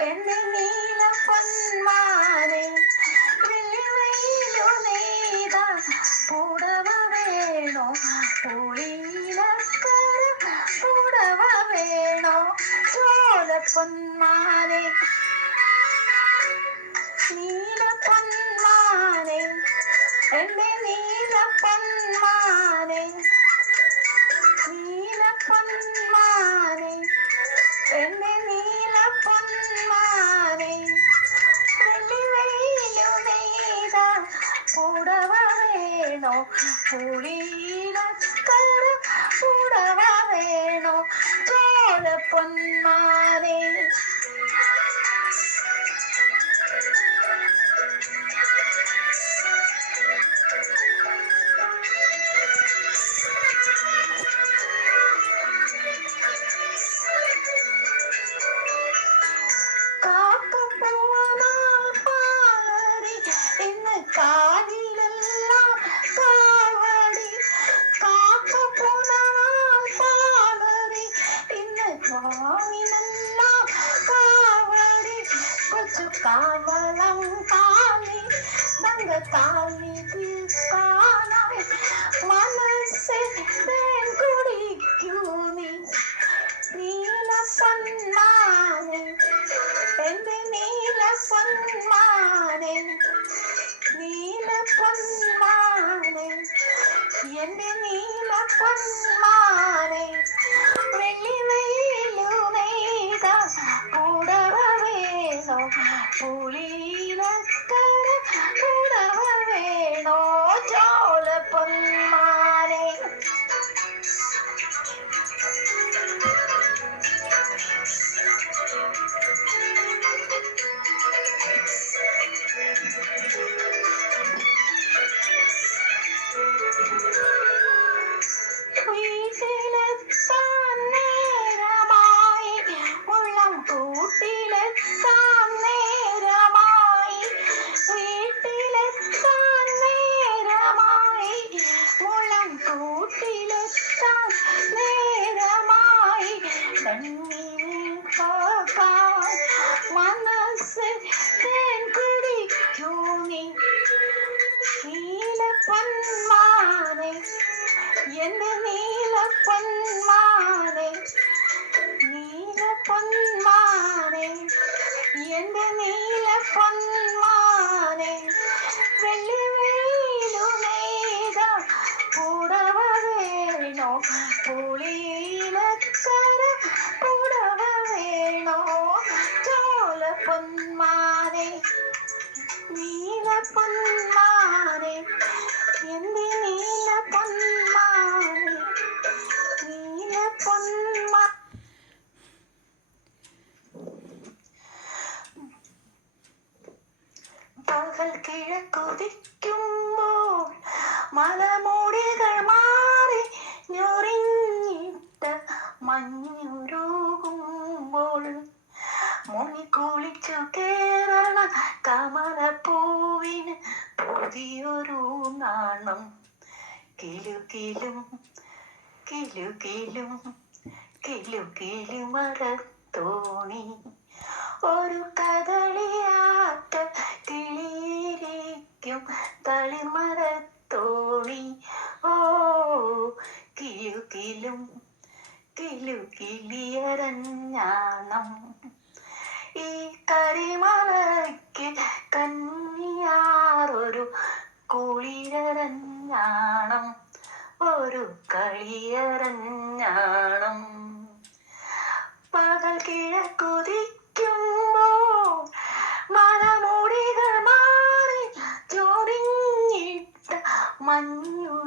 എന്റെ നീല പൊന്മാരെ പുടവ വേണോ? പുളിയിലക്കര പുടവ വേണോ? ചോല പൊന്മാനെ നീല പൊന്മാരെ എന്റെ നീല പൊന്മാനെ നീല എന്റെ വേണോ പുളിയിലക്കര പുടവ വേണോ ചോല പൊന്മാനെ കാവളം കാലി നങ്ക കാലി കാണാൻ മനസ്സിൽ കുടിക്കൂ നീ നീല പൊന്മാനെ എന്റെ നീല പൊന്മാനെ നീല പൊന്മാനെ എന്റെ നീല പൊന്മാനെ പൊന്മാനെ എന്റെ നീല പൊന്മാനെ കിഴക്കുതിക്കുമ്പോൾ മലമുടികൾ മാറി ഞൊറിഞ്ഞിട്ട് മഞ്ഞുരുകുമ്പോൾ മുങ്ങിക്കുളിച്ചു കേരള കമലപ്പൂവിന് പുതിയൊരു നാണം. കിലുകിലും കിലുകിലും കിലുകിലുമറത്തോണി ഒരു കദളിയാറ്റ കിളിയിരിക്കും തളിമരത്തോണി ഓ കിലുകിലും കിലുകിലിയരഞ്ഞാണം ഈ കരിമലയ്ക്ക് കന്നിയാറൊരു കുളിരഞ്ഞാണം ഒരു കളിയരഞ്ഞാണം പകൽ കിഴക്കുതിക്കുമ്പോ മലമുടികൾ മാറി ചൊറിഞ്ഞിട്ട മഞ്ഞുരുകുമ്പോൾ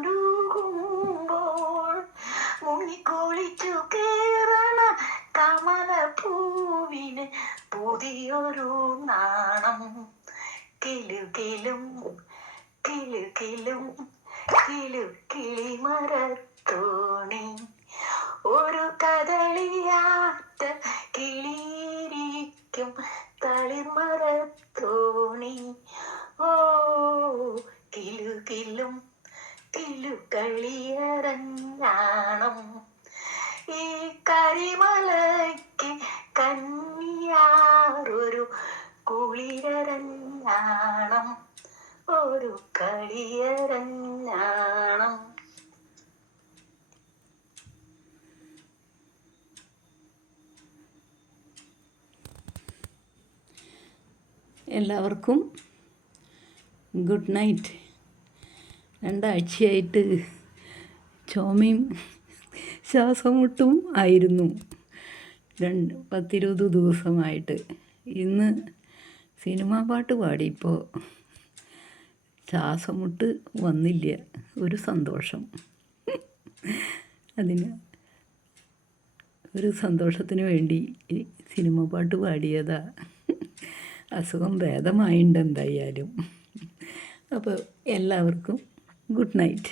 മുങ്ങിക്കുളിച്ചു കേറണ കമലപ്പൂവിന് പുതിയൊരു നാണം. കിലുകിലും കിലുകിലും കിളുക്കിളി മരത്തോണി ഒരു കദളിയാത്ത കിളിയിരിക്കും തളിമരത്തോണി ഓ കിലുകിലും കിലുകളിയറഞ്ഞാണം ഈ കരിമലയ്ക്ക് കന്നിയാറൊരു കുളിരഞ്ഞാണം ഒരു കളിയറഞ്ഞ എല്ലാവർക്കും ഗുഡ് നൈറ്റ്. രണ്ടാഴ്ചയായിട്ട് ചുമയും ശ്വാസമുട്ടും ആയിരുന്നു. രണ്ട് പത്തിരുപത് ദിവസമായിട്ട്. ഇന്ന് സിനിമാ പാട്ട് പാടിയപ്പോൾ ശ്വാസമുട്ട് വന്നില്ല. ഒരു സന്തോഷം. അതിന് ഒരു സന്തോഷത്തിന് വേണ്ടി സിനിമ പാട്ട് പാടിയതാ. അസുഖം ഭേദമായിട്ടുണ്ട് എന്തായാലും അപ്പോൾ എല്ലാവർക്കും ഗുഡ് നൈറ്റ്.